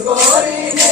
করিলে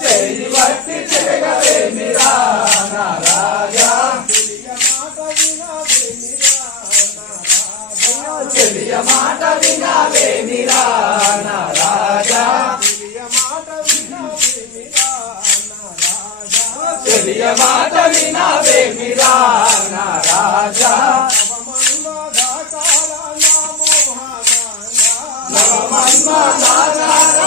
చేయి బట్టి తిరగవేమిరా నా చెలియ మాట వినవేమిరా నా రాజా చెలియ మాట వినవేమిరా నా రాజా నవమన్మ నాగార